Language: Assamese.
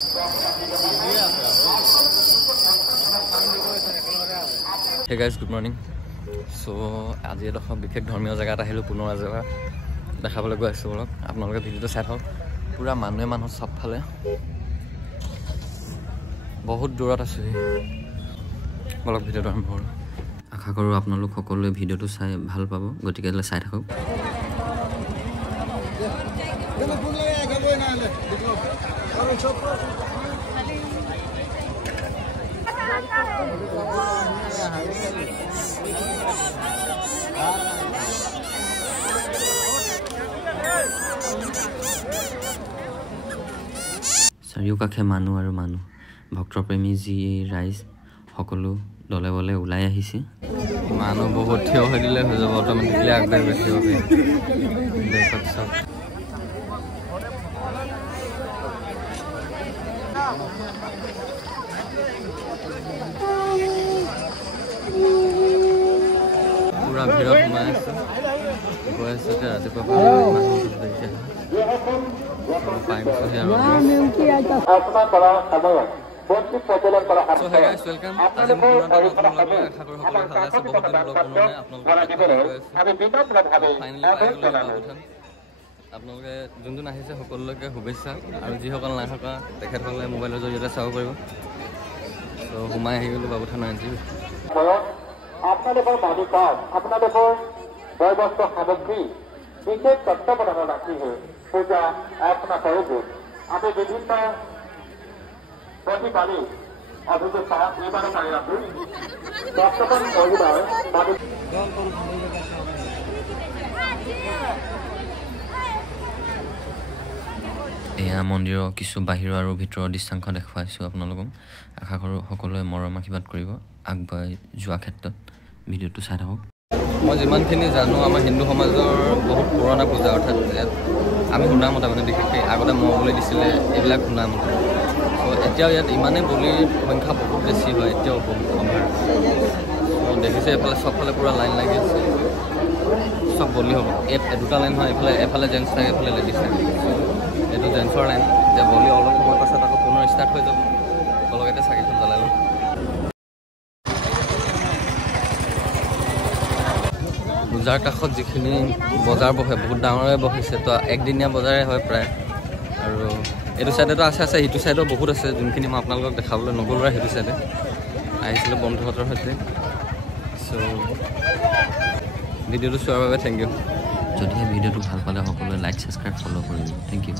Hey guys, good morning. So আজি এডোখৰ বিশেষ ধৰ্মীয় জেগাত আহিলোঁ পুনৰ এজেগা দেখাবলৈ গৈ আছোঁ বলক আপোনালোকে ভিডিঅ'টো চাই থাকক পুৰা মানুহ চবফালে বহুত দূৰত আছোঁ বলক ভিডিঅ'টো আৰম্ভ কৰোঁ আশা কৰোঁ আপোনালোক সকলোৱে ভিডিঅ'টো চাই ভাল পাব গতিকে চাই থাকক চাৰিওকাষে মানুহ আৰু মানুহ ভক্তপ্ৰেমী যি ৰাইজ সকলো দলে বলে ওলাই আহিছে মানুহ বহুত থিয় হৈ দিলে হৈ যাব অট'মেটিকলি আগবাঢ়ি থিয় হৈ দেখত চব পুৰা ভিৰত সোমাই আছে গৈ আছে যে ৰাতিপুৱা মানুহ দেখিছে আপোনালোকে যোন আহিছে সকলোকে শুভেচ্ছা আৰু যিসকল নাই থকা তেখেতসকলে মোবাইলৰ জৰিয়তে চাব পাৰিব তো সোমাই আহি গ'লো বাবুথান আনজি আপোনালোকৰ বাণী কাৰ্ড আপোনালোকৰ বয়বস্ত্ৰ সামগ্ৰী বিশেষ তত্ত্বাৱধানত ৰাখি পূজা অৰ্চনা কৰোঁ আমি বিভিন্ন প্ৰতিপালি অভিযোগ এইবাৰে পাৰি ৰাখোঁ বৰ্তমান পৰিবাৰ এয়া মন্দিৰৰ কিছু বাহিৰৰ আৰু ভিতৰৰ দৃশ্যাংশ দেখুৱাইছোঁ আপোনালোকক আশা কৰোঁ সকলোৱে মৰম আশীৰ্বাদ কৰিব আগবাঢ়ি যোৱা ক্ষেত্ৰত ভিডিঅ'টো চাই থাকক মই যিমানখিনি জানো আমাৰ হিন্দু সমাজৰ বহুত পুৰণা পূজা অৰ্থাৎ আমি শুনামতে মানে বিশেষকৈ আগতে মহ বুলি দিছিলে এইবিলাক শুনামতে ত' এতিয়াও ইয়াত ইমানেই বলিৰ সংখ্যা বহুত বেছি হয় এতিয়াও বহুত সম্ভাৰ ত' দেখিছে এইফালে চবফালে পূৰা লাইন লাগি আছে চব বলি হ'ব দুটা লাইন হয় এফালে জেণ্টছ থাকে এফালে লেডিজ থাকে এইটো জেণ্টছৰ লাইন যে বলি অলপ সময় পাছত আকৌ পুনৰ ষ্টাৰ্ট হৈ যাব লগতে চাকিখন জ্বলাই লওঁ পূজাৰ কাষত যিখিনি বজাৰ বহে বহুত ডাঙৰে বহিছে তো একদিনীয়া বজাৰে হয় প্ৰায় আৰু এইটো চাইডেতো আছে সিটো চাইডেও বহুত আছে যোনখিনি মই আপোনালোকক দেখাবলৈ নগ'লো আৰু সেইটো চাইডে আহিছিলোঁ বন্ধুহঁতৰ সৈতে চ' ভিডিঅ'টো চোৱাৰ বাবে থেংক ইউ যদিহে ভিডিঅ'টো ভাল পালে সকলোৱে লাইক ছাবস্ক্ৰাইব ফ'ল' কৰিব থেংক ইউ